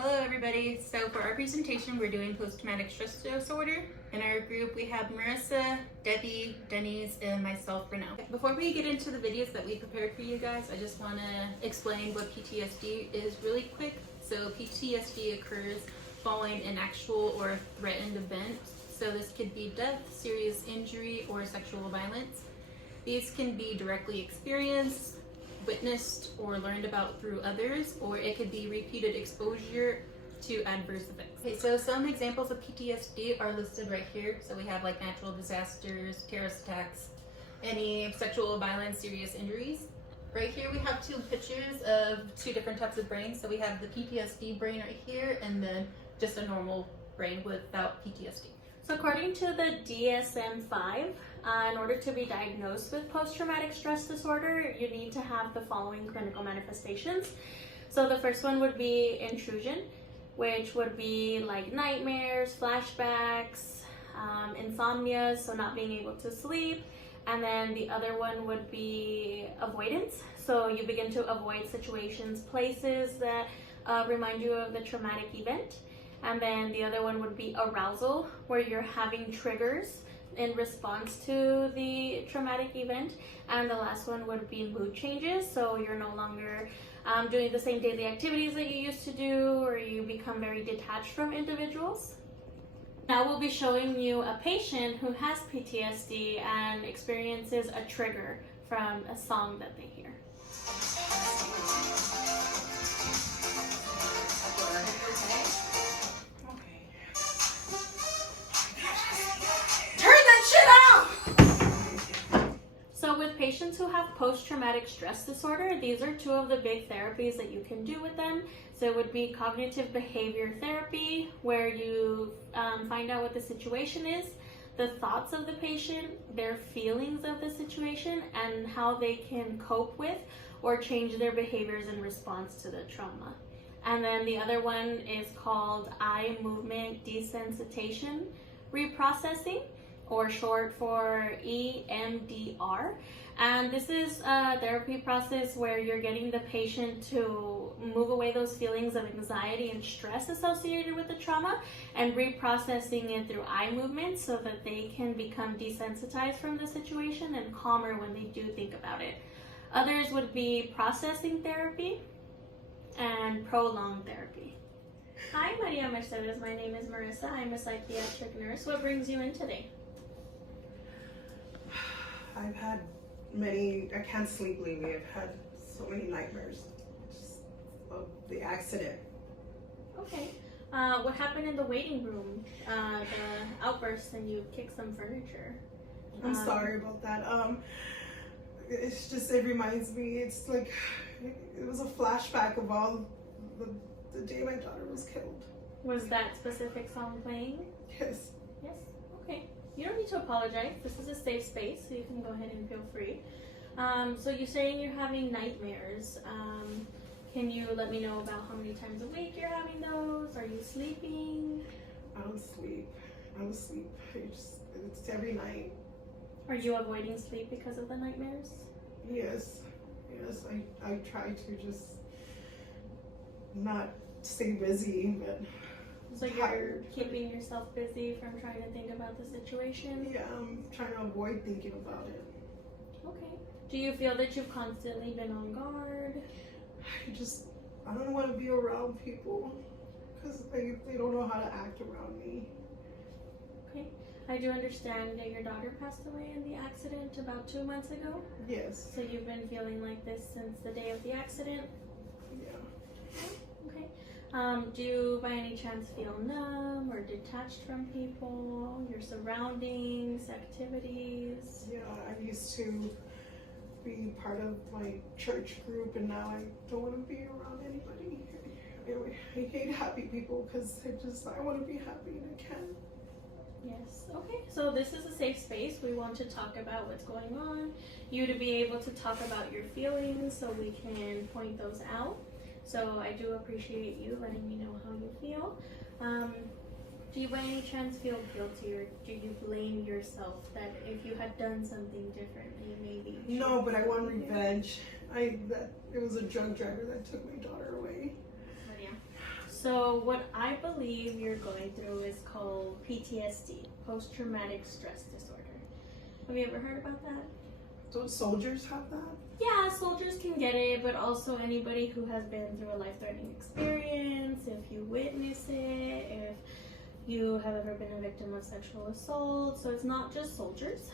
Hello everybody. So for our presentation, we're doing post-traumatic stress disorder. In our group, we have Marissa, Debbie, Denise, and myself, Renelle. Before we get into the videos that we prepared for you guys, I just want to explain what PTSD is really quick. So PTSD occurs following an actual or threatened event. So this could be death, serious injury, or sexual violence. These can be directly experienced, witnessed, or learned about through others, or it could be repeated exposure to adverse effects. Okay, so some examples of PTSD are listed right here. So we have like natural disasters, terrorist attacks, any sexual violence, serious injuries. Right here we have two pictures of two different types of brains. So we have the PTSD brain right here, and then just a normal brain without PTSD. So according to the DSM-5, in order to be diagnosed with post-traumatic stress disorder, you need to have the following clinical manifestations. So the first one would be intrusion, which would be like nightmares, flashbacks, insomnia, so not being able to sleep. And then the other one would be avoidance. So you begin to avoid situations, places that remind you of the traumatic event. And then the other one would be arousal, where you're having triggers in response to the traumatic event. And the last one would be mood changes, so you're no longer doing the same daily activities that you used to do, or you become very detached from individuals. Now we'll be showing you a patient who has PTSD and experiences a trigger from a song that they hear. Patients who have post-traumatic stress disorder, these are two of the big therapies that you can do with them. So it would be cognitive behavior therapy, where you find out what the situation is, the thoughts of the patient, their feelings of the situation, and how they can cope with or change their behaviors in response to the trauma. And then the other one is called eye movement desensitization reprocessing, or short for EMDR. And this is a therapy process where you're getting the patient to move away those feelings of anxiety and stress associated with the trauma and reprocessing it through eye movements so that they can become desensitized from the situation and calmer when they do think about it. Others would be processing therapy and prolonged therapy. Hi, Maria Mercedes. My name is Marissa. I'm a psychiatric nurse. What brings you in today? I've had I can't sleep lately. I've had so many nightmares just of the accident. Okay. What happened in the waiting room? The outburst and you kicked some furniture. I'm sorry about that. It's just, it reminds me, it's like, it was a flashback of all the day my daughter was killed. Was that specific song playing? Yes. Yes? Okay. You don't need to apologize. This is a safe space, so you can go ahead and feel free. So you're saying you're having nightmares. Can you let me know about how many times a week you're having those? Are you sleeping? I don't sleep. It's every night. Are you avoiding sleep because of the nightmares? Yes. I try to just not stay busy, but so you're keeping yourself busy from trying to think about the situation? Yeah, I'm trying to avoid thinking about it. Okay. Do you feel that you've constantly been on guard? I don't want to be around people because they don't know how to act around me. Okay. I do understand that your daughter passed away in the accident about 2 months ago? Yes. So you've been feeling like this since the day of the accident? Yeah. Okay. Do you by any chance feel numb or detached from people, your surroundings, activities? Yeah, I used to be part of my church group, and now I don't want to be around anybody. I hate happy people because I want to be happy and I can't. Yes. Okay. So this is a safe space. We want to talk about what's going on, you to be able to talk about your feelings so we can point those out. So I do appreciate you letting me know how you feel. Do you by any chance feel guilty, or do you blame yourself that if you had done something differently, maybe? No, but I want revenge. It was a drug driver that took my daughter away. So what I believe you're going through is called PTSD, post-traumatic stress disorder. Have you ever heard about that? Don't soldiers have that? Yeah, soldiers can get it, but also anybody who has been through a life-threatening experience, if you witness it, if you have ever been a victim of sexual assault. So it's not just soldiers.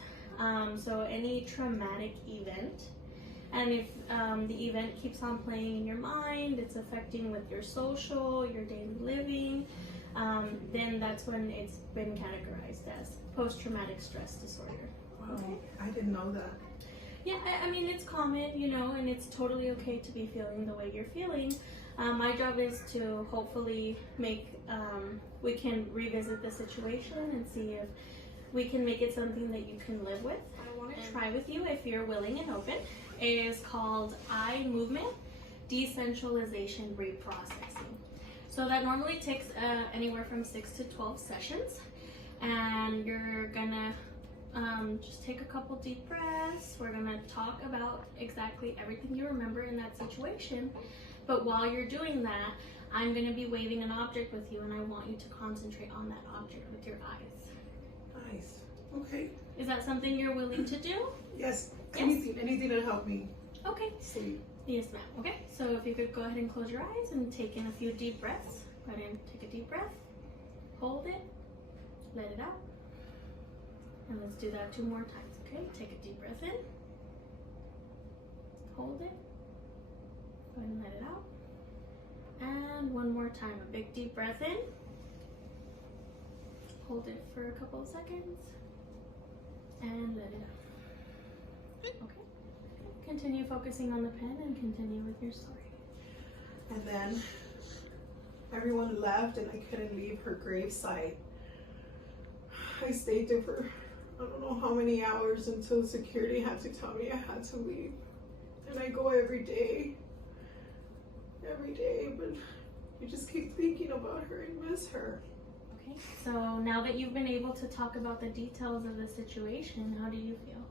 So any traumatic event, and if the event keeps on playing in your mind, it's affecting with your social, your daily living, then that's when it's been categorized as post-traumatic stress disorder. Wow, Okay. I didn't know that. Yeah, I mean, it's common, you know, and it's totally okay to be feeling the way you're feeling. My job is to hopefully make, we can revisit the situation and see if we can make it something that you can live with. I want to try with you, if you're willing and open, is called eye movement decentralization reprocessing. So that normally takes anywhere from 6 to 12 sessions, and you're gonna just take a couple deep breaths. We're gonna talk about exactly everything you remember in that situation, but while you're doing that, I'm gonna be waving an object with you, and I want you to concentrate on that object with your eyes. Nice. Okay. Is that something you're willing to do? Yes. Yes. Anything to help me Okay. sleep. Yes, ma'am. Okay, so if you could go ahead and close your eyes and take in a few deep breaths. Go ahead and take a deep breath. Hold it. Let it out. And let's do that 2 more times, okay? Take a deep breath in. Hold it. Go ahead and let it out. And 1 more time. A big deep breath in. Hold it for a couple of seconds. And let it out. Okay. Continue focusing on the pen and continue with your story. And then everyone left and I couldn't leave her gravesite. I stayed there for I don't know how many hours until security had to tell me I had to leave. And I go every day, but I just keep thinking about her and miss her. Okay, so now that you've been able to talk about the details of the situation, how do you feel?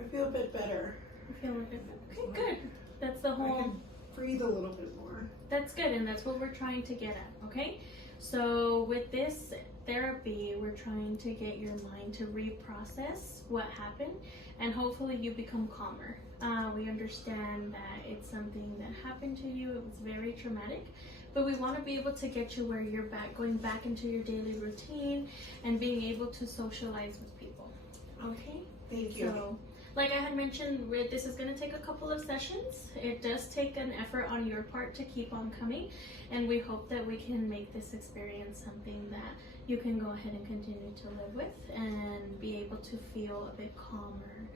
I feel a bit better. You feel like it? Okay, good. That's the I whole, can breathe a little bit more. that's good, and that's what we're trying to get at, okay? So with this therapy, we're trying to get your mind to reprocess what happened, and hopefully you become calmer. We understand that it's something that happened to you, it was very traumatic, but we want to be able to get you where you're going back into your daily routine and being able to socialize with people, okay? Thank you. So, like I had mentioned, this is going to take a couple of sessions. It does take an effort on your part to keep on coming, and we hope that we can make this experience something that you can go ahead and continue to live with and be able to feel a bit calmer.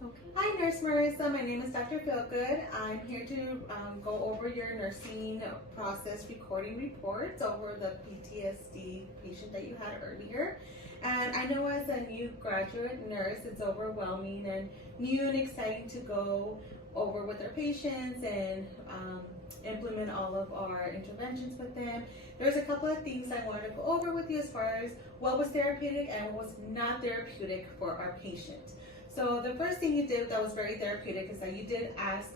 Okay. Hi, Nurse Marissa. My name is Dr. Feelgood. I'm here to go over your nursing process recording reports over the PTSD patient that you had earlier. And I know as a new graduate nurse, it's overwhelming and new and exciting to go over with our patients and implement all of our interventions with them. There's a couple of things I wanted to go over with you as far as what was therapeutic and what was not therapeutic for our patient. So the first thing you did that was very therapeutic is that you did ask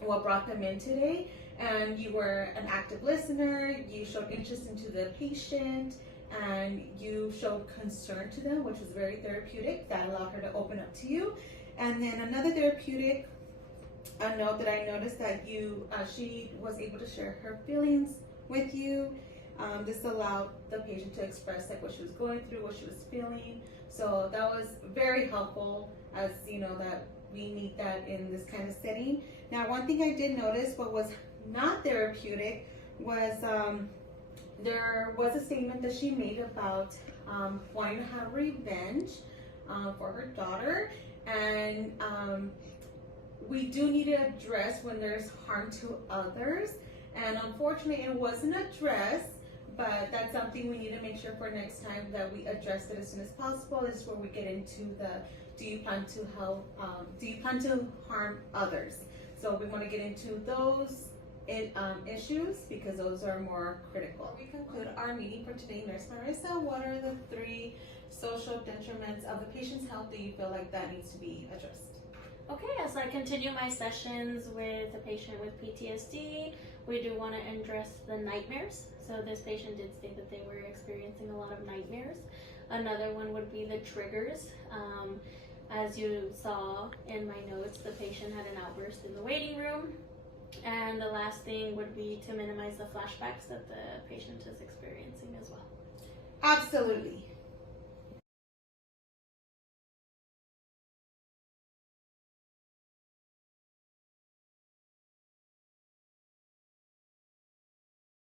what brought them in today, and you were an active listener, you showed interest into the patient, and you showed concern to them, which was very therapeutic. That allowed her to open up to you. And then another therapeutic note that I noticed that she was able to share her feelings with you. This allowed the patient to express like what she was going through, what she was feeling. So that was very helpful, as you know that we need that in this kind of setting. Now, one thing I did notice what was not therapeutic was there was a statement that she made about wanting to have revenge for her daughter, and we do need to address when there's harm to others, and unfortunately it wasn't addressed, but that's something we need to make sure for next time that we address it as soon as possible. This is where we get into the do you plan to harm others? So we want to get into those issues because those are more critical. Before we conclude our meeting for today, Nurse Marissa, what are the 3 social detriments of the patient's health that you feel like that needs to be addressed? Okay, as I continue my sessions with a patient with PTSD, we do want to address the nightmares. So this patient did state that they were experiencing a lot of nightmares. Another one would be the triggers. As you saw in my notes, the patient had an outburst in the waiting room. And the last thing would be to minimize the flashbacks that the patient is experiencing as well. Absolutely.